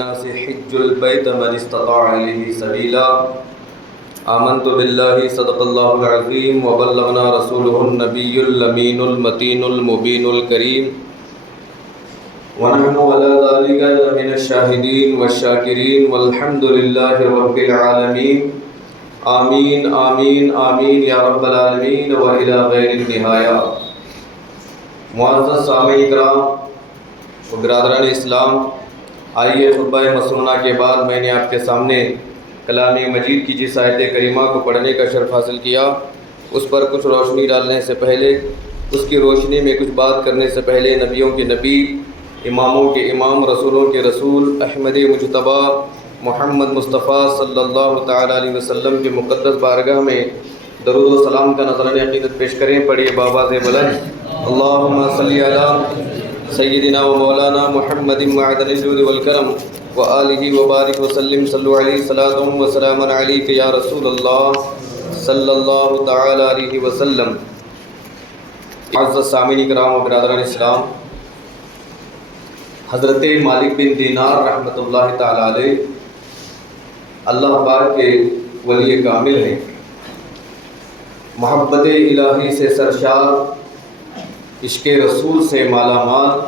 الناس حج البيت من استطاع إليه سبيلا آمنت بالله صدق الله العظيم وبلغنا رسوله النبي الأمين المتين المبين الكريم ونحن على ذلك من الشاهدين والشاكرين والحمد لله رب العالمين آمين آمين آمين يا رب العالمين وإلى غير النهاية. معزز سامعین کرام و برادران اسلام، آئیے خطبہ مسنونہ کے بعد میں نے آپ کے سامنے کلام مجید کی جس آیت کریمہ کو پڑھنے کا شرف حاصل کیا، اس پر کچھ روشنی ڈالنے سے پہلے، اس کی روشنی میں کچھ بات کرنے سے پہلے نبیوں کے نبی، اماموں کے امام، رسولوں کے رسول، احمد مجتبیٰ محمد مصطفیٰ صلی اللہ تعالیٰ علیہ وسلم کے مقدس بارگاہ میں درود و سلام کا نذرانِ عقیدت پیش کریں. پڑھیے بآواز بلند: اللہم صلی علی سیدنا و مولانا محمد معدن الجود والکرم وآلہ وبارک وسلم. صلو علیہ صلاۃ و سلام علیک یا رسول اللہ صلی اللہ تعالی علیہ وسلم. معزز سامعین کرام و برادران اسلام، حضرت مالک بن دینار رحمۃ اللہ تعالی علیہ اللہ پاک کے ولی کامل ہیں، محبت الہی سے سرشار، عشق رسول سے مالا مال،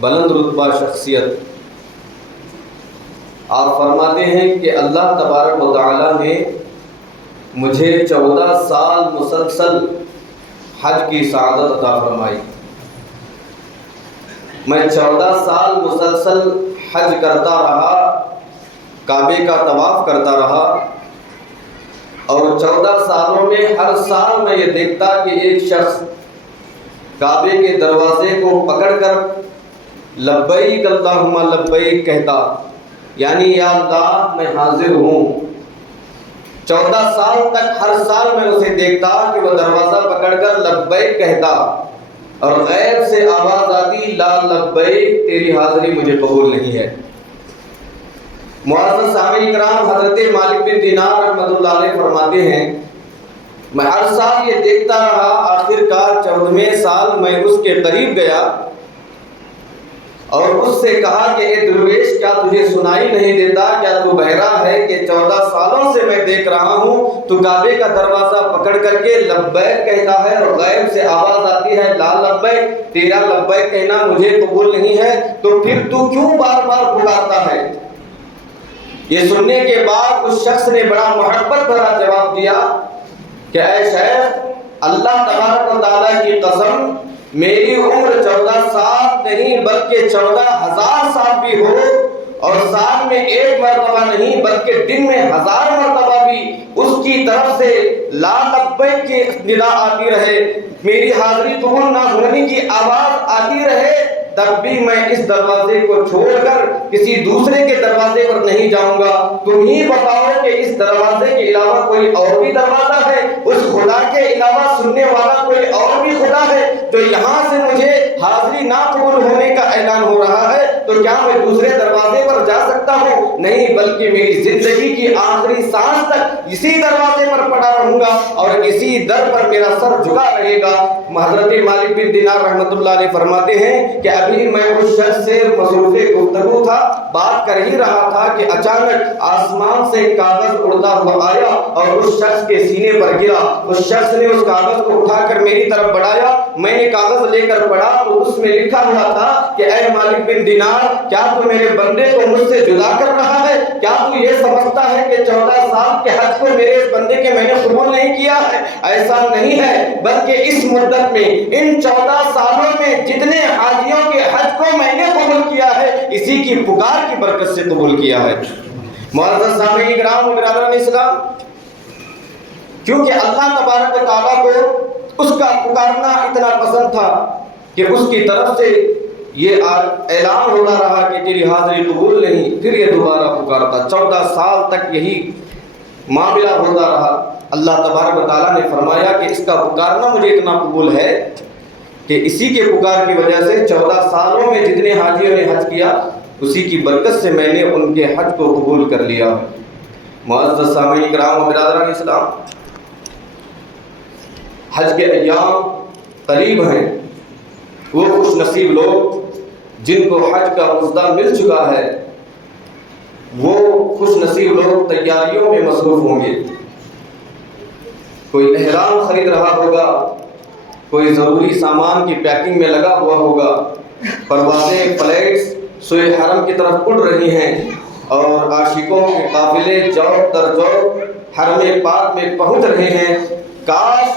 بلند رتبہ شخصیت. آپ فرماتے ہیں کہ اللہ تبارک و تعالیٰ نے مجھے 14 سال مسلسل حج کی سعادت عطا فرمائی. میں 14 سال مسلسل حج کرتا رہا، کعبے کا طواف کرتا رہا، اور 14 سالوں میں ہر سال میں یہ دیکھتا کہ ایک شخص کعبے کے دروازے کو پکڑ کر لبیک اللہم لبیک کہتا، یعنی یا اللہ میں حاضر ہوں. 14 سال تک ہر سال میں اسے دیکھتا کہ وہ دروازہ پکڑ کر لبیک کہتا، اور غیب سے آواز آتی لا لبیک، تیری حاضری مجھے قبول نہیں ہے. معزز سامعین کرام، حضرت مالک بن دینار رحمۃ اللہ علیہ فرماتے ہیں میں ہر سال یہ دیکھتا رہا. آخر کار 14ویں سال میں اس کے قریب گیا اور اس سے کہا کہ اے درویش، کیا تجھے سنائی نہیں دیتا؟ کیا تو بہرا ہے کہ 14 سالوں سے میں دیکھ رہا ہوں تو کعبے کا دروازہ پکڑ کر کے لبیک کہتا ہے اور غیب سے آواز آتی ہے لا لبیک، تیرا لبیک کہنا مجھے قبول نہیں ہے، تو پھر تو کیوں بار بار پکارتا ہے؟ یہ سننے کے بعد اس شخص نے بڑا محبت بھرا جواب دیا کہ اے شیخ، اللہ تبارک و تعالیٰ کی قسم، میری عمر 14 سال نہیں بلکہ 14,000 سال بھی ہو، اور سال میں ایک مرتبہ نہیں بلکہ دن میں 1000 مرتبہ بھی اس کی طرف سے لا لبیک کی ندا آتی رہے، میری حاضری قبول نہ ہونے کی آواز آتی رہے، تب بھی میں اس دروازے کو چھوڑ کر کسی دوسرے کے دروازے پر نہیں جاؤں گا. تم ہی بتاؤ کہ اس دروازے کے علاوہ کوئی اور بھی دروازہ ہے؟ اس خدا کے علاوہ سننے والا کوئی اور بھی خدا ہے؟ تو یہاں سے مجھے حاضری نہ قبول ہونے کا اعلان ہو رہا ہے، تو کیا میں دوسرے دروازے پر جا سکتا ہوں؟ نہیں، بلکہ میری زندگی کی آخری سانس تک اسی دروازے پر پڑا رہوں گا اور اسی در پر میرا سر جھکا رہے گا. حضرت مالک بن دینار رحمۃ اللہ علیہ فرماتے ہیں کہ ابھی میں اس شخص سے مصروف گفتگو تھا، بات کر ہی رہا تھا کہ اچانک آسمان سے کاغذ اڑتا ہوا آیا اور اس شخص کے سینے پر گرا. اس شخص نے اس کاغذ کو اٹھا کر میری طرف بڑھایا، میں نے کاغذ لے کر پڑھا تو اس میں لکھا ہوا تھا کہ اے مالک بن دینار، کیا تو میرے بندے کو مجھ سے جدا کر رہا ہے؟ کیا تو یہ سمجھتا ہے کہ 14 سال کے حج کو میرے اس بندے کے میں نے قبول نہیں کیا ہے؟ ایسا نہیں ہے، بلکہ اس مدت میں، ان 14 سالوں میں جتنے حاجیوں کے حج کو میں نے قبول کیا ہے، اسی کی پکار کی برکت سے قبول کیا ہے. معزز سامعین کرام و برادران اسلام، کیونکہ اللہ تبارک و تعالیٰ کو اس کا پکارنا اتنا پسند تھا کہ اس کی طرف سے یہ اعلان ہوتا رہا کہ تیری حاضری قبول نہیں، پھر یہ دوبارہ پکارتا. 14 سال تک یہی معاملہ ہوتا رہا. اللہ تبارک و تعالیٰ نے فرمایا کہ اس کا پکارنا مجھے اتنا قبول ہے کہ اسی کے پکار کی وجہ سے 14 سالوں میں جتنے حاجیوں نے حج کیا، اسی کی برکت سے میں نے ان کے حج کو قبول کر لیا. معزز سامعین کرام و برادران اسلام، حج کے ایام قریب ہیں. وہ خوش نصیب لوگ جن کو حج کا وعدہ مل چکا ہے خوش نصیب لوگ تیاریوں میں مصروف ہوں گے. کوئی احرام خرید رہا ہوگا، کوئی ضروری سامان کی پیکنگ میں لگا ہوا ہوگا، پروازیں فلائٹس سوئے حرم کی طرف اڑ رہی ہیں اور عاشقوں کے قافلے جوق در جوق حرم پاک میں پہنچ رہے ہیں. کاش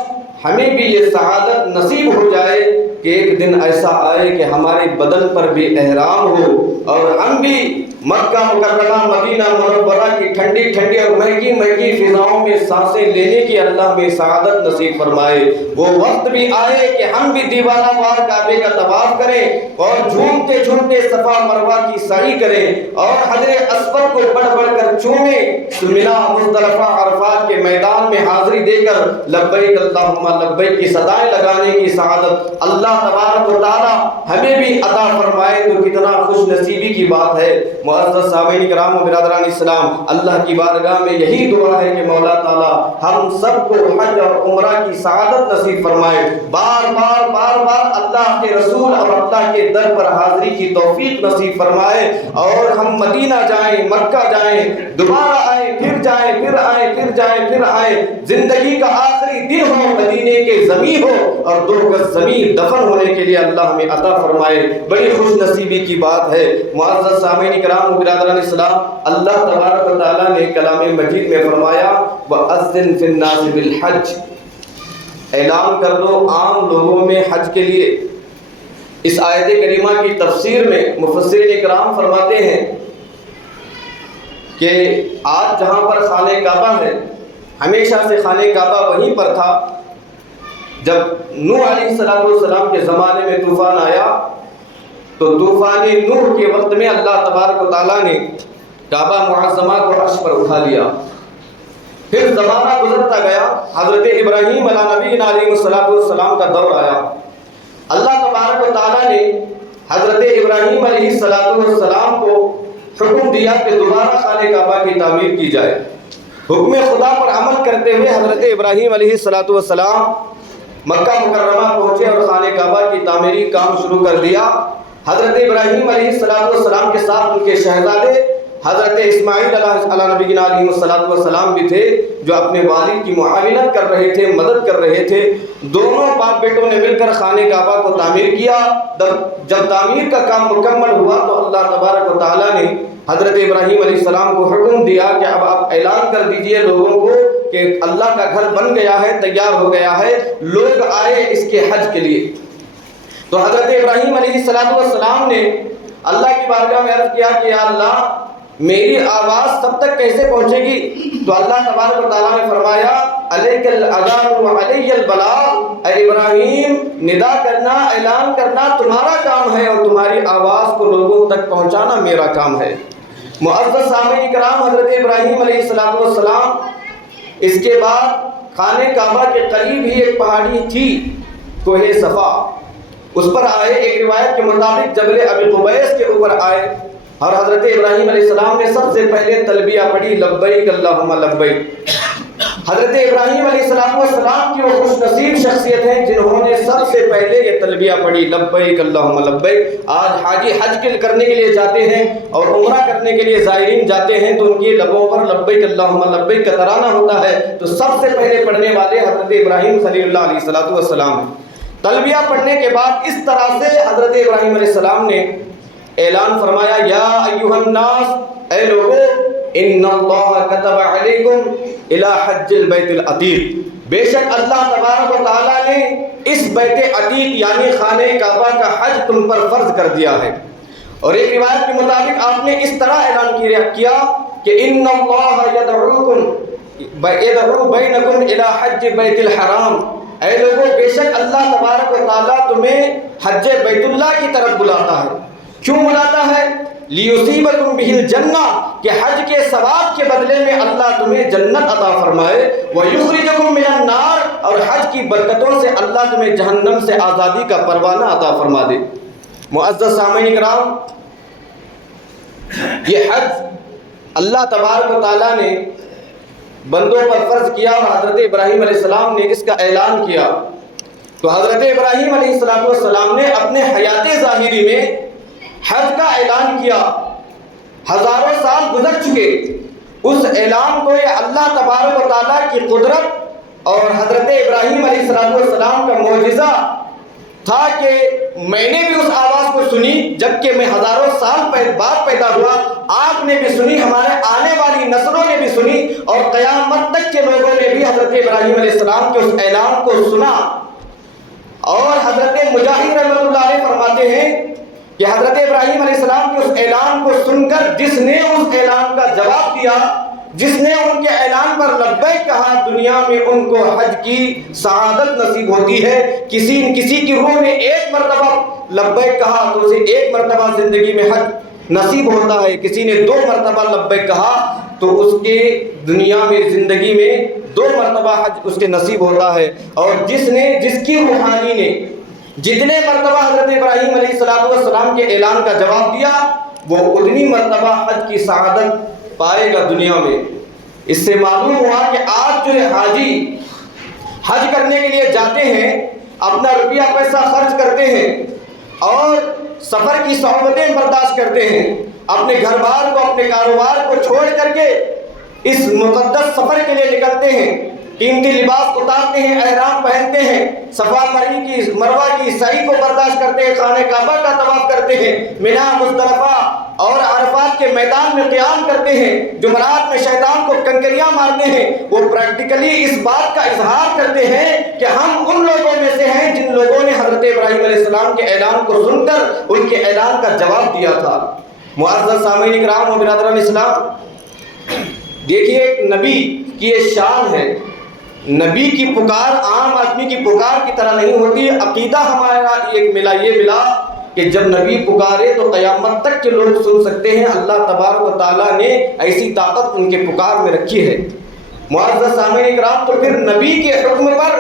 ہمیں بھی یہ سعادت نصیب ہو جائے کہ ایک دن ایسا آئے کہ ہمارے بدن پر بھی احرام ہو اور ہم بھی مکہ مکرمہ مدینہ منورہ کی ٹھنڈی ٹھنڈی اور مہنگی مہنگی فضاؤں میں سانسیں لینے کی اللہ میں سعادت نصیب فرمائے. وہ وقت بھی آئے کہ ہم بھی دیوانہ وار کعبے کا طواف کریں اور جھومتے جھومتے صفا مروہ کی سعی کریں اور حجر اسود کو بڑھ بڑھ کر چومیں. منا مزدلفہ عرفات کے میدان میں حاضری دے کر لبیک اللہم لبیک کی صدائیں لگانے کی سعادت اللہ تبارک و تعالی ہمیں بھی عطا فرمائے تو کتنا خوش نصیبی کی بات ہے. معزز سامعین کرام و برادران اسلام، اللہ کی بارگاہ میں یہی دعا ہے کہ مولا تعالی ہم سب کو حج اور عمرہ کی سعادت نصیب فرمائے. بار بار بار بار اللہ کے رسول اور اللہ کے در پر حاضری کی توفیق نصیب فرمائے اور ہم مدینہ جائیں، مکہ جائیں، دوبارہ آئیں، پھر جائیں، پھر آئیں، پھر جائیں، پھر آئیں. زندگی کا آخری دن ہو، مدینے کے زمین ہو اور 2 گز زمین دفن ہونے کے لیے اللہ ہمیں عطا فرمائے. بڑی خوش نصیبی کی بات ہے. معزز سامعین کرام و برادران اسلام، اللہ تبارک و تعالیٰ نے کلام مجید میں فرمایا وَأَذِّن فِي النَّاسِ بِالْحَجِّ، اعلان کر دو عام لوگوں میں حج کے لیے. اس آیت کریمہ کی تفسیر میں مفسرین اکرام فرماتے ہیں کہ آج جہاں پر خانہ کعبہ ہے، ہمیشہ سے خانہ کعبہ وہیں پر تھا. جب نوح علیہ السلام کے زمانے میں طوفان آیا تو طوفان نوح کے وقت میں اللہ تبارک و تعالیٰ نے کعبہ معظمہ کو عرش پر اٹھا لیا. پھر زمانہ گزرتا گیا، حضرت ابراہیم علیہ السلام کا دور آیا. اللہ تبارک و تعالیٰ نے حضرت ابراہیم علیہ السلام کو حکم دیا کہ دوبارہ خانہ کعبہ کی تعمیر کی جائے. حکم خدا پر عمل کرتے ہوئے حضرت ابراہیم علیہ السلام مکہ مکرمہ پہنچے اور خانہ کعبہ کی تعمیری کام شروع کر دیا. حضرت ابراہیم علیہ السلام کے ساتھ ان کے شہزادے حضرت اسماعیل علیہ السلام بھی تھے جو اپنے والد کی معاونت کر رہے تھے، مدد کر رہے تھے. دونوں باپ بیٹوں نے مل کر خانہ کعبہ کو تعمیر کیا. جب تعمیر کا کام مکمل ہوا تو اللہ تبارک و تعالیٰ نے حضرت ابراہیم علیہ السلام کو حکم دیا کہ اب آپ اعلان کر دیجئے لوگوں کو کہ اللہ کا گھر بن گیا ہے، تیار ہو گیا ہے، لوگ آئے اس کے حج کے لیے. تو حضرت ابراہیم علیہ السلام نے اللہ کی بارگاہ میں عرض کیا کہ یا اللہ میری آواز سب تک کیسے پہنچے گی؟ تو اللہ تبارک و تعالیٰ نے فرمایا علیک الاذان وعلی البلاغ، اے ابراہیم ندا کرنا، اعلان کرنا تمہارا کام ہے اور تمہاری آواز کو لوگوں تک پہنچانا میرا کام ہے. معزز سامعین کرام، حضرت ابراہیم علیہ السلام اس کے بعد خانہ کعبہ کے قریب ہی ایک پہاڑی تھی کوہ صفا، اس پر آئے. ایک روایت کے مطابق جبل ابی قبیس کے اوپر آئے اور حضرت ابراہیم علیہ السلام نے سب سے پہلے تلبیہ پڑھی لبیک اللہم لبیک. حضرت ابراہیم علیہ السلام کی وہ خوش نصیب شخصیت ہیں جنہوں نے سب سے پہلے یہ تلبیہ پڑھی لبیک اللہم لبیک. آج حاجی حج کرنے کے لیے جاتے ہیں اور عمرہ کرنے کے لیے زائرین جاتے ہیں تو ان کی لبوں پر لبیک اللہم لبیک کا ترانہ ہوتا ہے، تو سب سے پہلے پڑھنے والے حضرت ابراہیم خلیل اللہ علیہ السلام ہیں. تلبیہ پڑھنے کے بعد اس طرح سے حضرت ابراہیم علیہ السلام نے اعلان فرمایا یا ایھا الناس، اے لوگو ان اللہ کتب علیکم الی حج البیت العتیق، بے شک اللہ تبارک و تعالیٰ نے اس بیت عتیق یعنی خانہ کعبہ کا حج تم پر فرض کر دیا ہے. اور ایک روایت کے مطابق آپ نے اس طرح اعلان کیا کہ ان اللہ یدعو بینکم الی حج بیت الحرام، اے لوگو بے شک اللہ تبارک و تعالیٰ تمہیں حج بیت اللہ کی طرف بلاتا ہے. کیوں بلاتا ہے؟ لیصیبکم بہ الجنہ، کہ حج کے ثواب کے بدلے میں اللہ تمہیں جنت عطا فرمائے. ویخرجکم من النار، اور حج کی برکتوں سے اللہ تمہیں جہنم سے آزادی کا پروانہ عطا فرما دے. معزز سامعین کرام، یہ حج اللہ تبارک و تعالیٰ نے بندوں پر فرض کیا اور حضرت ابراہیم علیہ السلام نے اس کا اعلان کیا. تو حضرت ابراہیم علیہ السلام نے اپنے حیات ظاہری میں حج کا اعلان کیا. ہزاروں سال گزر چکے اس اعلان کو یہ اللہ تبارک و تعالیٰ کی قدرت اور حضرت ابراہیم علیہ السلام کا معجزہ تھا کہ میں نے بھی اس آواز کو سنی، جبکہ میں ہزاروں سال بعد پیدا ہوا، آپ نے بھی سنی، ہمارے آنے والی نسلوں نے بھی سنی، اور قیامت تک کے لوگوں نے بھی حضرت ابراہیم علیہ السلام کے اس اعلان کو سنا۔ اور حضرت مجاہد رحمۃ اللہ علیہ فرماتے ہیں کہ حضرت ابراہیم علیہ السلام کے اس اعلان کو سن کر جس نے اس اعلان کا جواب دیا، جس نے ان کے اعلان پر لبیک کہا، دنیا میں ان کو حج کی سعادت نصیب ہوتی ہے۔ کسی کی روح نے ایک مرتبہ لبیک کہا تو اسے ایک مرتبہ زندگی میں حج نصیب ہوتا ہے، کسی نے 2 مرتبہ لبیک کہا تو اس کے دنیا میں زندگی میں 2 مرتبہ حج اس کے نصیب ہوتا ہے۔ اور جس کی روحانی نے جتنے مرتبہ حضرت ابراہیم علیہ السلام کے اعلان کا جواب دیا، وہ اتنی مرتبہ حج کی سعادت پائے گا دنیا میں۔ اس سے معلوم ہوا کہ آج جو حاجی حج کرنے کے لیے جاتے ہیں، اپنا روپیہ پیسہ خرچ کرتے ہیں اور سفر کی صعوبتیں برداشت کرتے ہیں، اپنے گھر بار کو، اپنے کاروبار کو چھوڑ کر کے اس مقدس سفر کے لیے نکلتے ہیں، قیمتی لباس اتارتے ہیں، احرام پہنتے ہیں، صفا مروہ کی سعی کو برداشت کرتے ہیں، خانہ کعبہ کا طواف کرتے ہیں، منی، مزدلفہ اور عرفات کے میدان میں قیام کرتے ہیں، جمعرات میں شیطان کو کنکریاں مارتے ہیں۔ وہ پریکٹیکلی اس بات کا اظہار کرتے ہیں کہ ہم ان لوگوں میں سے ہیں جن لوگوں نے حضرت ابراہیم علیہ السلام کے اعلان کو سن کر ان کے اعلان کا جواب دیا تھا۔ معزز سامعین کرام و برادران اسلام، دیکھیے ایک نبی کی یہ شان ہے، نبی کی پکار عام آدمی کی پکار کی طرح نہیں ہوتی۔ عقیدہ ہمارا یہ ملا کہ جب نبی پکارے تو قیامت تک کے لوگ سن سکتے ہیں۔ اللہ تبارک و تعالیٰ نے ایسی طاقت ان کے پکار میں رکھی ہے۔ معزز سامعین کرام، تو پھر نبی کے حکم پر،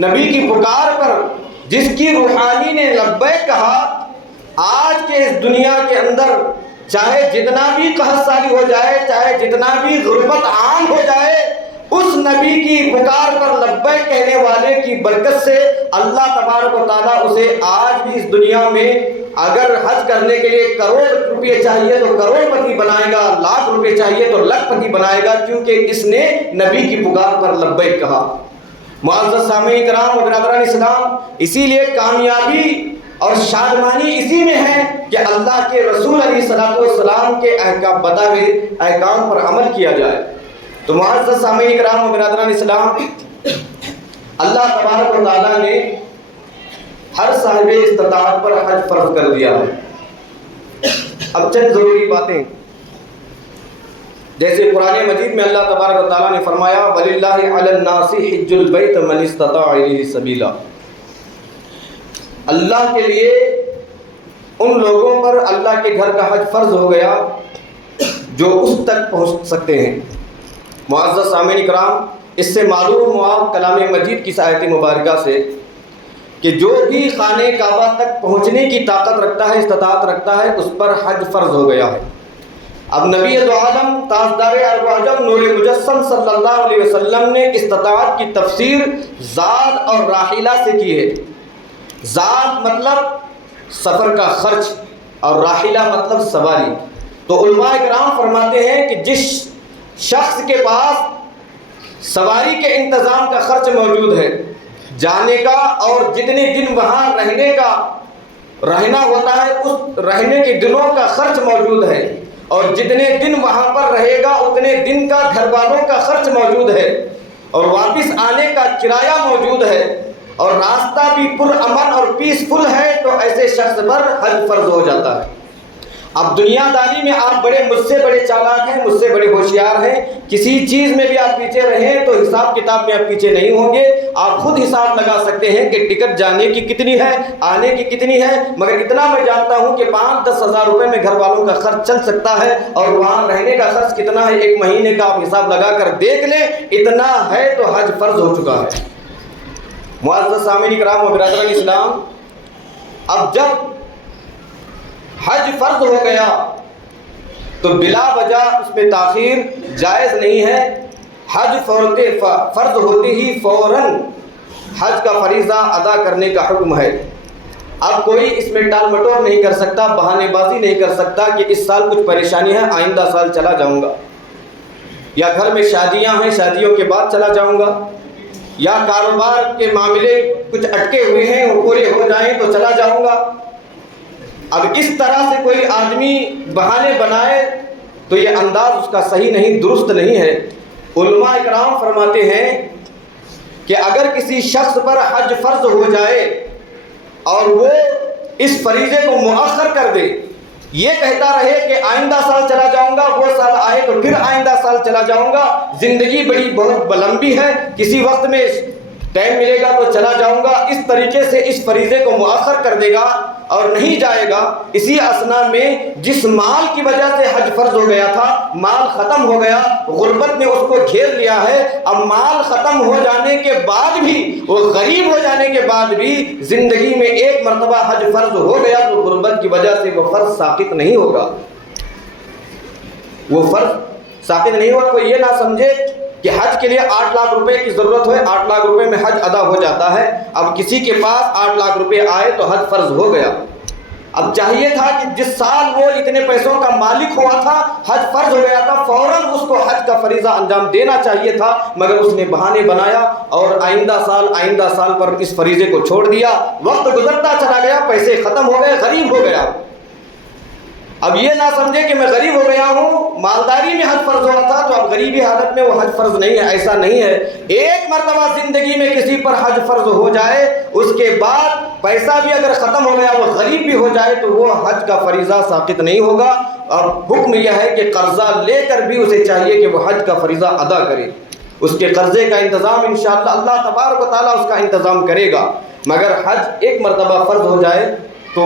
نبی کی پکار پر جس کی روحانی نے لبیک کہا، آج کے اس دنیا کے اندر چاہے جتنا بھی قحط سالی ہو جائے، چاہے جتنا بھی غربت عام ہو جائے، اس نبی کی پکار پر لبیک کہنے والے کی برکت سے اللہ تبارک و تعالیٰ اسے آج بھی اس دنیا میں اگر حج کرنے کے لیے کروڑ روپے چاہیے تو کروڑ پتی بنائے گا، لاکھ روپے چاہیے تو لاکھ پتی بنائے گا، کیونکہ اس نے نبی کی پکار پر لبیک کہا۔ معزز سامعین کرام و برادران اسلام، اسی لیے کامیابی اور شادمانی اسی میں ہے کہ اللہ کے رسول علیہ السلام کے بتائے ہوئے احکام پر عمل کیا جائے۔ تو معزز سامعین کرام و برادران اسلام، اللہ تبارک و تعالیٰ نے ہر صاحب استطاعت پر حج فرض کر دیا ہے۔ اب چند ضروری باتیں، جیسے قرآن مجید میں اللہ تبارک و تعالیٰ نے فرمایا وَلِلَّهِ عَلَى النَّاسِ حِجُّ الْبَيْتِ مَنِ اسْتَطَاعَ إِلَيْهِ سَبِيلًا، اللہ کے لیے ان لوگوں پر اللہ کے گھر کا حج فرض ہو گیا جو اس تک پہنچ سکتے ہیں۔ معزز سامعین کرام، اس سے معلوم ہوا کلام مجید کی آیت مبارکہ سے کہ جو بھی خانہ کعبہ تک پہنچنے کی طاقت رکھتا ہے، استطاعت رکھتا ہے، اس پر حج فرض ہو گیا ہے۔ اب نبی دو عالم تاجدار ارب و عجم نور مجسم صلی اللہ علیہ وسلم نے استطاعت کی تفسیر زاد اور راحلہ سے کی ہے۔ زاد مطلب سفر کا خرچ اور راحلہ مطلب سواری۔ تو علماء کرام فرماتے ہیں کہ جس شخص کے پاس سواری کے انتظام کا خرچ موجود ہے، جانے کا اور جتنے دن وہاں رہنا ہوتا ہے اس رہنے کے دنوں کا خرچ موجود ہے، اور جتنے دن وہاں پر رہے گا اتنے دن کا گھر والوں کا خرچ موجود ہے، اور واپس آنے کا کرایہ موجود ہے، اور راستہ بھی پرامن اور پیسفل ہے، تو ایسے شخص پر حج فرض ہو جاتا ہے۔ اب دنیا داری میں آپ مجھ سے بڑے چالاک ہیں، مجھ سے بڑے ہوشیار ہیں، کسی چیز میں بھی آپ پیچھے رہیں تو حساب کتاب میں آپ پیچھے نہیں ہوں گے۔ آپ خود حساب لگا سکتے ہیں کہ ٹکٹ جانے کی کتنی ہے، آنے کی کتنی ہے، مگر اتنا میں جانتا ہوں کہ 5-10 ہزار روپے میں گھر والوں کا خرچ چل سکتا ہے، اور وہاں رہنے کا خرچ کتنا ہے 1 مہینے کا آپ حساب لگا کر دیکھ لیں، اتنا ہے تو حج فرض ہو چکا ہے۔ معزز سامعین کرام و برادران اسلام، اب جب حج فرض ہو گیا تو بلا وجہ اس میں تاخیر جائز نہیں ہے۔ حج فرض ہوتے ہی فوراً حج کا فریضہ ادا کرنے کا حکم ہے۔ اب کوئی اس میں ٹال مٹول نہیں کر سکتا، بہانے بازی نہیں کر سکتا کہ اس سال کچھ پریشانی ہے، آئندہ سال چلا جاؤں گا۔ یا گھر میں شادیاں ہیں شادیوں کے بعد چلا جاؤں گا، یا کاروبار کے معاملے کچھ اٹکے ہوئے ہیں وہ پورے ہو جائیں تو چلا جاؤں گا۔ اب اس طرح سے کوئی آدمی بہانے بنائے تو یہ انداز اس کا صحیح نہیں، درست نہیں ہے۔ علماء اکرام فرماتے ہیں کہ اگر کسی شخص پر حج فرض ہو جائے اور وہ اس فریضے کو مؤخر کر دے، یہ کہتا رہے کہ آئندہ سال چلا جاؤں گا، وہ سال آئے تو پھر آئندہ سال چلا جاؤں گا، زندگی بڑی بہت لمبی ہے، کسی وقت میں ٹائم ملے گا تو چلا جاؤں گا، اس طریقے سے اس فریضے کو مؤخر کر دے گا اور نہیں جائے گا۔ اسی اثنا میں جس مال کی وجہ سے حج فرض ہو گیا تھا، مال ختم ہو گیا، غربت نے اس کو گھیر لیا ہے، اب مال ختم ہو جانے کے بعد بھی، وہ غریب ہو جانے کے بعد بھی زندگی میں ایک مرتبہ حج فرض ہو گیا تو غربت کی وجہ سے وہ فرض ساقط نہیں ہوگا، وہ فرض ساقط نہیں ہوگا۔ کوئی یہ نہ سمجھے کہ حج کے لیے 8 لاکھ روپے کی ضرورت ہے، 8 لاکھ روپے میں حج ادا ہو جاتا ہے، اب کسی کے پاس 8 لاکھ روپے آئے تو حج فرض ہو گیا۔ اب چاہیے تھا کہ جس سال وہ اتنے پیسوں کا مالک ہوا تھا، حج فرض ہو گیا تھا، فوراً اس کو حج کا فریضہ انجام دینا چاہیے تھا، مگر اس نے بہانے بنایا اور آئندہ سال پر اس فریضے کو چھوڑ دیا، وقت گزرتا چلا گیا، پیسے ختم ہو گئے، غریب ہو گیا۔ اب یہ نہ سمجھے کہ میں غریب ہو گیا ہوں، مالداری میں حج فرض ہوا تھا تو اب غریبی حالت میں وہ حج فرض نہیں ہے، ایسا نہیں ہے۔ ایک مرتبہ زندگی میں کسی پر حج فرض ہو جائے، اس کے بعد پیسہ بھی اگر ختم ہو گیا، وہ غریب بھی ہو جائے تو وہ حج کا فریضہ ساقط نہیں ہوگا، اور حکم یہ ہے کہ قرضہ لے کر بھی اسے چاہیے کہ وہ حج کا فریضہ ادا کرے۔ اس کے قرضے کا انتظام انشاءاللہ اللہ تبارک و تعالیٰ اس کا انتظام کرے گا، مگر حج ایک مرتبہ فرض ہو جائے تو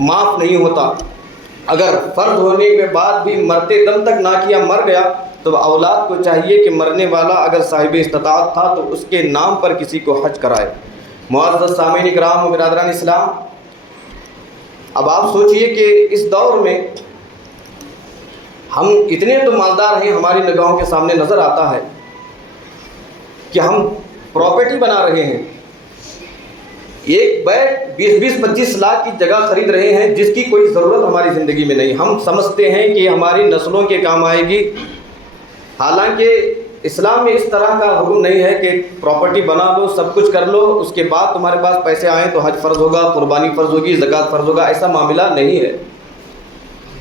معاف نہیں ہوتا۔ اگر فرض ہونے کے بعد بھی مرتے دم تک نہ کیا، مر گیا، تو اولاد کو چاہیے کہ مرنے والا اگر صاحب استطاعت تھا تو اس کے نام پر کسی کو حج کرائے۔ معزز سامعین کرام و برادران اسلام، اب آپ سوچئے کہ اس دور میں ہم اتنے تو مالدار ہیں، ہماری نگاہوں کے سامنے نظر آتا ہے کہ ہم پراپرٹی بنا رہے ہیں، ایک بیٹ 20-25 لاکھ کی جگہ خرید رہے ہیں جس کی کوئی ضرورت ہماری زندگی میں نہیں، ہم سمجھتے ہیں کہ ہماری نسلوں کے کام آئے گی، حالانکہ اسلام میں اس طرح کا حکم نہیں ہے کہ پراپرٹی بنا لو، سب کچھ کر لو، اس کے بعد تمہارے پاس پیسے آئیں تو حج فرض ہوگا، قربانی فرض ہوگی، زکوٰۃ فرض ہوگا، ایسا معاملہ نہیں ہے۔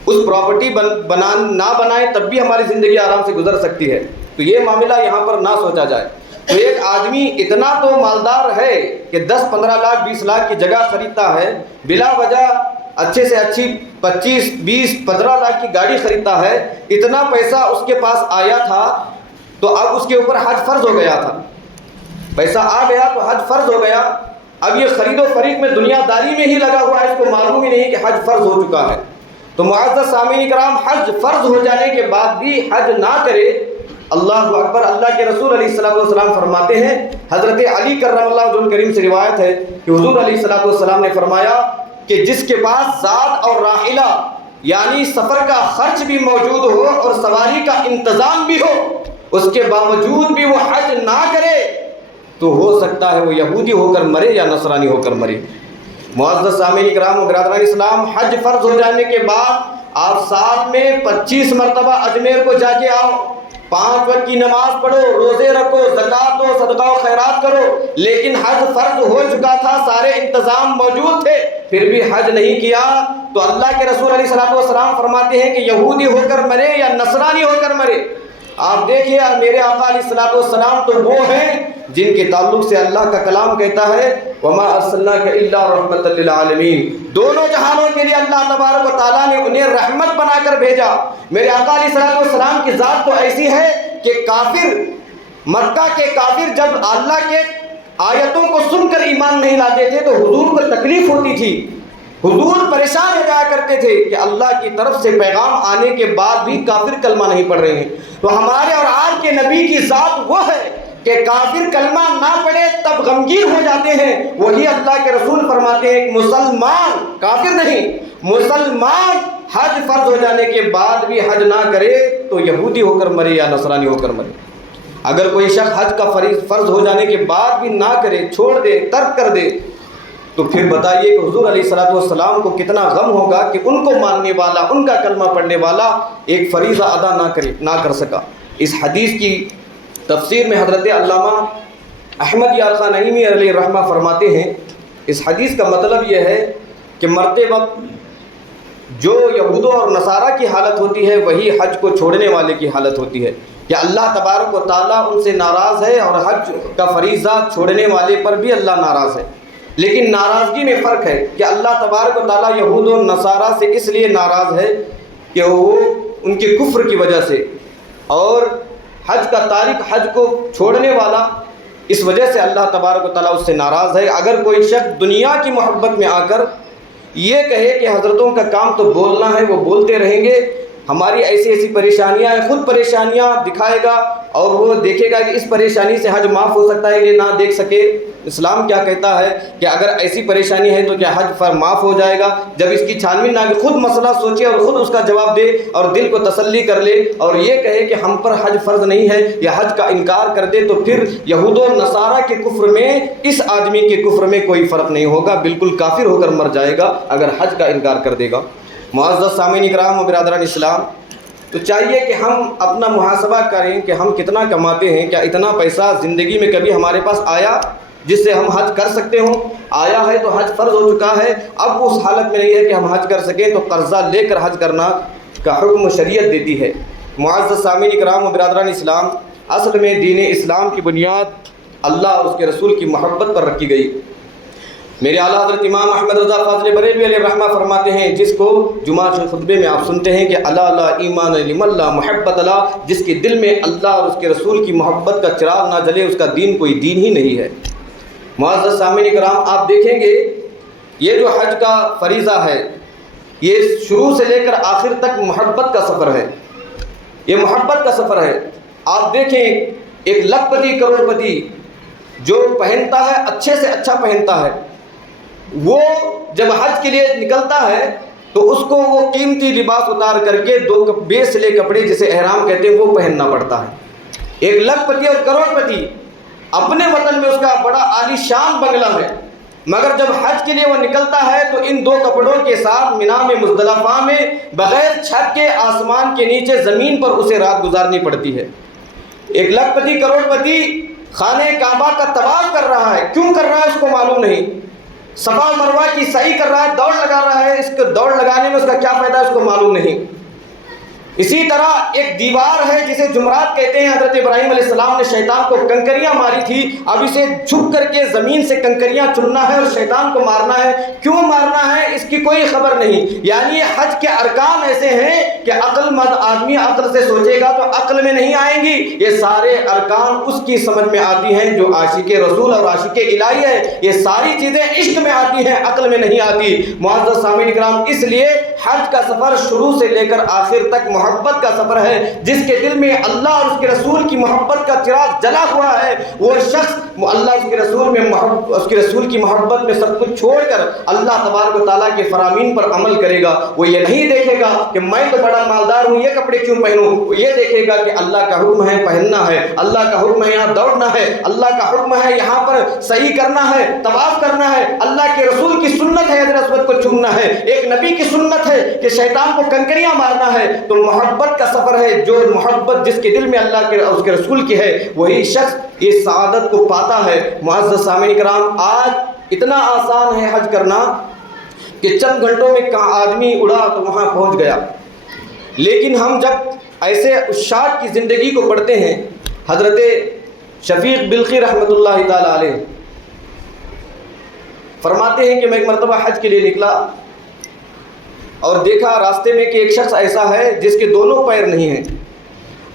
اس پراپرٹی نہ بنائیں تب بھی ہماری زندگی آرام سے گزر سکتی ہے، تو یہ معاملہ یہاں پر نہ سوچا جائے۔ تو ایک آدمی اتنا تو مالدار ہے کہ 10-15 لاکھ 20 لاکھ کی جگہ خریدتا ہے، بلا وجہ اچھے سے اچھی 25-20-15 لاکھ کی گاڑی خریدتا ہے، اتنا پیسہ اس کے پاس آیا تھا تو اب اس کے اوپر حج فرض ہو گیا تھا، پیسہ آ گیا تو حج فرض ہو گیا، اب یہ خرید و فروخت میں دنیا داری میں ہی لگا ہوا ہے، اس کو معلوم ہی نہیں کہ حج فرض ہو چکا ہے۔ تو معزز سامعین کرام، حج فرض ہو جانے کے بعد بھی حج نہ کرے، اللہ اکبر۔ اللہ کے رسول علیہ السلام فرماتے ہیں، حضرت علی کرم اللہ وجہہ الکریم سے روایت ہے کہ حضور علیہ السلام نے فرمایا کہ جس کے پاس زاد اور راحلہ یعنی سفر کا خرچ بھی موجود ہو اور سواری کا انتظام بھی ہو، اس کے باوجود بھی وہ حج نہ کرے تو ہو سکتا ہے وہ یہودی ہو کر مرے یا نصرانی ہو کر مرے۔ معزز سامعین کرام و برادران اسلام، حج فرض ہو جانے کے بعد آپ سال میں 25 مرتبہ اجمیر کو جا کے آؤ، 5 وقت کی نماز پڑھو، روزے رکھو، زکوٰۃ دو، صدقہ و خیرات کرو، لیکن حج فرض ہو چکا تھا، سارے انتظام موجود تھے، پھر بھی حج نہیں کیا تو اللہ کے رسول علیہ السلام فرماتے ہیں کہ یہودی ہو کر مرے یا نصرانی ہو کر مرے۔ آپ دیکھیے میرے آقا علیہ السلام تو وہ ہیں جن کے تعلق سے اللہ کا کلام کہتا ہے وَمَا أَرْسَلْنَاكَ إِلَّا رَحْمَةً لِّلْعَالَمِينَ، دونوں جہانوں کے لیے اللہ تبارک و تعالیٰ نے انہیں رحمت بنا کر بھیجا۔ میرے آقا علیہ السلام کی ذات تو ایسی ہے کہ کافر، مکہ کے کافر جب اللہ کے آیتوں کو سن کر ایمان نہیں لاتے تھے تو حضور کو تکلیف ہوتی تھی، حضور پریشان ہو جایا کرتے تھے کہ اللہ کی طرف سے پیغام آنے کے بعد بھی کافر کلمہ نہیں پڑھ رہے ہیں۔ تو ہمارے اور آپ کے نبی کی ذات وہ ہے کہ کافر کلمہ نہ پڑھے تب غمگین ہو جاتے ہیں، وہی اللہ کے رسول فرماتے ہیں کہ مسلمان، کافر نہیں، مسلمان حج فرض ہو جانے کے بعد بھی حج نہ کرے تو یہودی ہو کر مرے یا نصرانی ہو کر مرے۔ اگر کوئی شخص حج کا فرض ہو جانے کے بعد بھی نہ کرے، چھوڑ دے، ترک کر دے، تو پھر بتائیے کہ حضور علیہ السلام کو کتنا غم ہوگا کہ ان کو ماننے والا، ان کا کلمہ پڑھنے والا ایک فریضہ ادا نہ کر سکا۔ اس حدیث کی تفسیر میں حضرت علامہ احمد یار خان نعیمی علیہ الرحمہ فرماتے ہیں، اس حدیث کا مطلب یہ ہے کہ مرتے وقت جو یہودوں اور نصارہ کی حالت ہوتی ہے وہی حج کو چھوڑنے والے کی حالت ہوتی ہے، کہ اللہ تبارک و تعالیٰ ان سے ناراض ہے اور حج کا فریضہ چھوڑنے والے پر بھی اللہ ناراض ہے۔ لیکن ناراضگی میں فرق ہے کہ اللہ تبارک و تعالیٰ یہود و نصارہ سے اس لیے ناراض ہے کہ وہ ان کے کفر کی وجہ سے، اور حج کا تارک، حج کو چھوڑنے والا، اس وجہ سے اللہ تبارک و تعالیٰ اس سے ناراض ہے۔ اگر کوئی شخص دنیا کی محبت میں آ کر یہ کہے کہ حضرتوں کا کام تو بولنا ہے، وہ بولتے رہیں گے، ہماری ایسی ایسی پریشانیاں ہیں، خود پریشانیاں دکھائے گا اور وہ دیکھے گا کہ اس پریشانی سے حج معاف ہو سکتا ہے، یہ نہ دیکھ سکے۔ اسلام کیا کہتا ہے کہ اگر ایسی پریشانی ہے تو کیا حج معاف ہو جائے گا؟ جب اس کی چھان بین نہ کہ خود مسئلہ سوچے اور خود اس کا جواب دے اور دل کو تسلی کر لے اور یہ کہے کہ ہم پر حج فرض نہیں ہے یا حج کا انکار کر دے، تو پھر یہود و نصارہ کے کفر میں اس آدمی کے کفر میں کوئی فرق نہیں ہوگا، بالکل کافر ہو کر مر جائے گا اگر حج کا انکار کر دے گا۔ معزز سامعین کرام و برادران اسلام، تو چاہیے کہ ہم اپنا محاسبہ کریں کہ ہم کتنا کماتے ہیں، کیا اتنا پیسہ زندگی میں کبھی ہمارے پاس آیا جس سے ہم حج کر سکتے ہوں؟ آیا ہے تو حج فرض ہو چکا ہے، اب اس حالت میں نہیں ہے کہ ہم حج کر سکیں، تو قرضہ لے کر حج کرنا کا حکم شریعت دیتی ہے۔ معزز سامعین کرام و برادران اسلام، اصل میں دین اسلام کی بنیاد اللہ اور اس کے رسول کی محبت پر رکھی گئی۔ میرے اعلیٰ حضرت امام احمد رضا فاضل بریلوی علیہ الرحمہ فرماتے ہیں، جس کو جمعہ کے خطبے میں آپ سنتے ہیں کہ اللہ لا ایمان لمن لا محبت اللہ، جس کے دل میں اللہ اور اس کے رسول کی محبت کا چراغ نہ جلے اس کا دین کوئی دین ہی نہیں ہے۔ معزز سامعین کرام، آپ دیکھیں گے یہ جو حج کا فریضہ ہے یہ شروع سے لے کر آخر تک محبت کا سفر ہے، یہ محبت کا سفر ہے۔ آپ دیکھیں ایک لکھ پتی کروڑ پتی جو پہنتا ہے اچھے سے اچھا پہنتا ہے، وہ جب حج کے لیے نکلتا ہے تو اس کو وہ قیمتی لباس اتار کر کے دو بے سلے کپڑے جسے احرام کہتے ہیں وہ پہننا پڑتا ہے۔ ایک لکھ پتی اور کروڑ پتی اپنے وطن میں اس کا بڑا عالی شان بنگلہ ہے، مگر جب حج کے لیے وہ نکلتا ہے تو ان دو کپڑوں کے ساتھ مینا میں مزدلفہ میں بغیر چھت کے آسمان کے نیچے زمین پر اسے رات گزارنی پڑتی ہے۔ ایک لکھ پتی کروڑ پتی خانہ کعبہ کا طواف کر رہا ہے، کیوں کر رہا ہے اس کو معلوم نہیں، صفا مروہ کی سعی کر رہا ہے، دوڑ لگا رہا ہے، اس کو دوڑ لگانے میں اس کا کیا فائدہ ہے اس کو معلوم نہیں۔ اسی طرح ایک دیوار ہے جسے جمرات کہتے ہیں، حضرت ابراہیم علیہ السلام نے شیطان کو کنکریاں ماری تھی، اب اسے جھک کر کے زمین سے کنکریاں چننا ہے اور شیطان کو مارنا ہے، کیوں مارنا ہے اس کی کوئی خبر نہیں۔ یعنی یہ حج کے ارکان ایسے ہیں کہ عقل مند آدمی عقل سے سوچے گا تو عقل میں نہیں آئیں گی، یہ سارے ارکان اس کی سمجھ میں آتی ہیں جو عاشق رسول اور عاشق الہی ہے، یہ ساری چیزیں عشق میں آتی ہیں، عقل میں نہیں آتی۔ معزز سامعین کرام، اس لیے حج کا سفر شروع سے لے کر آخر تک محبت کا سفر ہے۔ جس کے دل میں اللہ اور اس کے رسول کی محبت کا چراغ جلا ہوا ہے، وہ شخص اللہ اس کے رسول میں اس کے رسول کی محبت میں سب کچھ چھوڑ کر اللہ تبارک و تعالیٰ کے فرامین پر عمل کرے گا۔ وہ یہ نہیں دیکھے گا کہ میں تو بڑا مالدار ہوں، یہ کپڑے کیوں پہنوں، وہ یہ دیکھے گا کہ اللہ کا حکم ہے پہننا ہے، اللہ کا حکم ہے یہاں دوڑنا ہے، اللہ کا حکم ہے یہاں پر صحیح کرنا ہے، طواف کرنا ہے، اللہ کے رسول کی سنت ہے حجر اسود کو چومنا ہے، ایک نبی کی سنت ہے کہ شیطان کو کنکریاں مارنا ہے۔ تو محبت کا سفر ہے، جو محبت جس کے دل میں اللہ کے اور اس کے رسول کی ہے وہی شخص اس سعادت کو پاتا ہے۔ معزز سامعین کرام، آج اتنا آسان ہے حج کرنا کہ چند گھنٹوں میں آدمی اڑا تو وہاں پہنچ گیا، لیکن ہم جب ایسے عشاق کی زندگی کو پڑھتے ہیں، حضرت شفیق بلخی رحمۃ اللہ تعالی علیہ فرماتے ہیں کہ میں ایک مرتبہ حج کے لیے نکلا اور دیکھا راستے میں کہ ایک شخص ایسا ہے جس کے دونوں پیر نہیں ہیں۔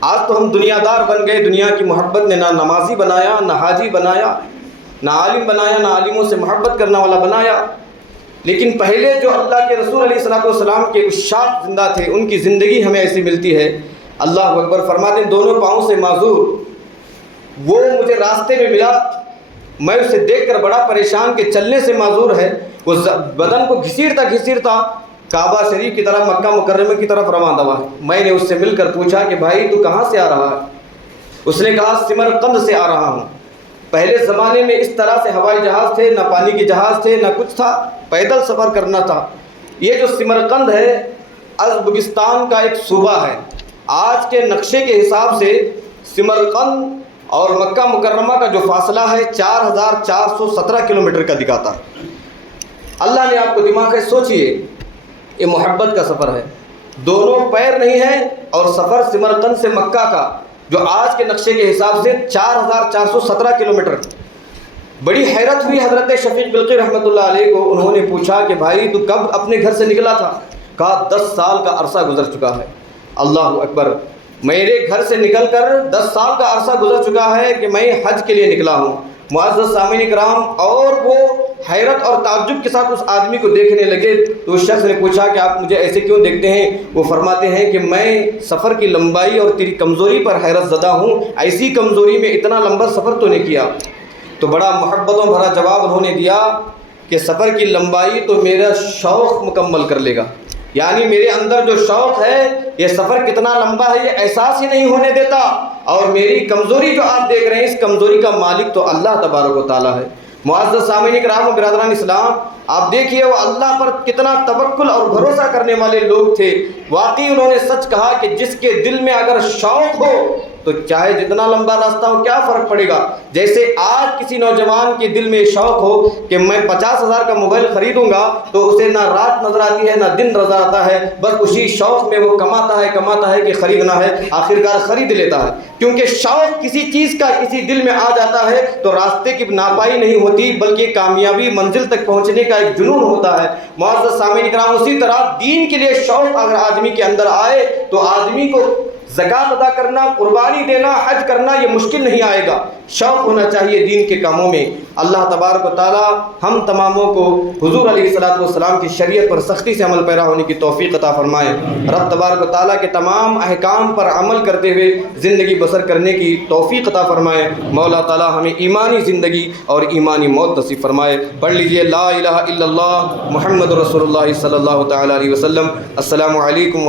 آج تو ہم دنیا دار بن گئے، دنیا کی محبت نے نہ نمازی بنایا، نہ حاجی بنایا، نہ عالم بنایا، نہ عالموں سے محبت کرنے والا بنایا، لیکن پہلے جو اللہ کے رسول علیہ الصلوۃ والسلام کے عشاق زندہ تھے ان کی زندگی ہمیں ایسی ملتی ہے۔ اللہ اکبر، فرماتے ہیں دونوں پاؤں سے معذور، وہ مجھے راستے میں ملا، میں اسے دیکھ کر بڑا پریشان کہ چلنے سے معذور ہے، وہ بدن کو گھسیٹتا کعبہ شریف کی طرف مکہ مکرمہ کی طرف رواں دوا ہے۔ میں نے اس سے مل کر پوچھا کہ بھائی تو کہاں سے آ رہا ہے؟ اس نے کہا سمرقند سے آ رہا ہوں۔ پہلے زمانے میں اس طرح سے ہوائی جہاز تھے نہ پانی کے جہاز تھے نہ کچھ تھا، پیدل سفر کرنا تھا۔ یہ جو سمرقند ہے ازبکستان کا ایک صوبہ ہے، آج کے نقشے کے حساب سے سمرقند اور مکہ مکرمہ کا جو فاصلہ ہے 4417 کلومیٹر کا دکھاتا ہے۔ اللہ نے آپ کو دماغ ہے، سوچئے یہ محبت کا سفر ہے، دونوں پیر نہیں ہیں، اور سفر سمرقند سے مکہ کا جو آج کے نقشے کے حساب سے 4417 کلومیٹر۔ بڑی حیرت ہوئی حضرت شفیق بلقی رحمۃ اللہ علیہ کو۔ انہوں نے پوچھا کہ بھائی تو کب اپنے گھر سے نکلا تھا؟ کہا 10 سال کا عرصہ گزر چکا ہے۔ اللہ اکبر، میرے گھر سے نکل کر 10 سال کا عرصہ گزر چکا ہے کہ میں حج کے لیے نکلا ہوں۔ معزز سامعین کرام، اور وہ حیرت اور تعجب کے ساتھ اس آدمی کو دیکھنے لگے تو اس شخص نے پوچھا کہ آپ مجھے ایسے کیوں دیکھتے ہیں؟ وہ فرماتے ہیں کہ میں سفر کی لمبائی اور تیری کمزوری پر حیرت زدہ ہوں، ایسی کمزوری میں اتنا لمبا سفر تو نے کیا۔ تو بڑا محبتوں بھرا جواب انہوں نے دیا کہ سفر کی لمبائی تو میرا شوق مکمل کر لے گا، یعنی میرے اندر جو شوق ہے یہ سفر کتنا لمبا ہے یہ احساس ہی نہیں ہونے دیتا، اور میری کمزوری جو آپ دیکھ رہے ہیں اس کمزوری کا مالک تو اللہ تبارک و تعالیٰ ہے۔ معزز سامعین کرام و برادران اسلام، آپ دیکھیے وہ اللہ پر کتنا توکل اور بھروسہ کرنے والے لوگ تھے۔ واقعی انہوں نے سچ کہا کہ جس کے دل میں اگر شوق ہو تو چاہے جتنا لمبا راستہ ہو کیا فرق پڑے گا۔ جیسے آج کسی نوجوان کے دل میں شوق ہو کہ میں 50,000 کا موبائل خریدوں گا تو اسے نہ رات نظر آتی ہے نہ دن نظر آتا ہے، بس اسی شوق میں وہ کماتا ہے کہ خریدنا ہے، آخرکار خرید لیتا ہے۔ کیونکہ شوق کسی چیز کا کسی دل میں آ جاتا ہے تو راستے کی ناپائی نہیں ہوتی بلکہ کامیابی منزل تک پہنچنے کا ایک جنون ہوتا ہے۔ معزز سامعین کرام، اسی طرح دین کے لیے شوق اگر آدمی کے اندر آئے تو آدمی کو زکوٰۃ ادا کرنا، قربانی دینا، حج کرنا یہ مشکل نہیں آئے گا۔ شوق ہونا چاہیے دین کے کاموں میں۔ اللہ تبارک و تعالی ہم تماموں کو حضور علیہ الصلوۃ والسلام کی شریعت پر سختی سے عمل پیرا ہونے کی توفیق عطا فرمائے۔ رب تبارک و تعالیٰ کے تمام احکام پر عمل کرتے ہوئے زندگی بسر کرنے کی توفیق عطا فرمائے۔ مولا تعالیٰ ہمیں ایمانی زندگی اور ایمانی موت نصیب فرمائے۔ پڑھ لیجئے لا الہ الا اللہ محمد رسول اللہ صلی اللہ تعالیٰ علیہ وسلم۔ السلام علیکم۔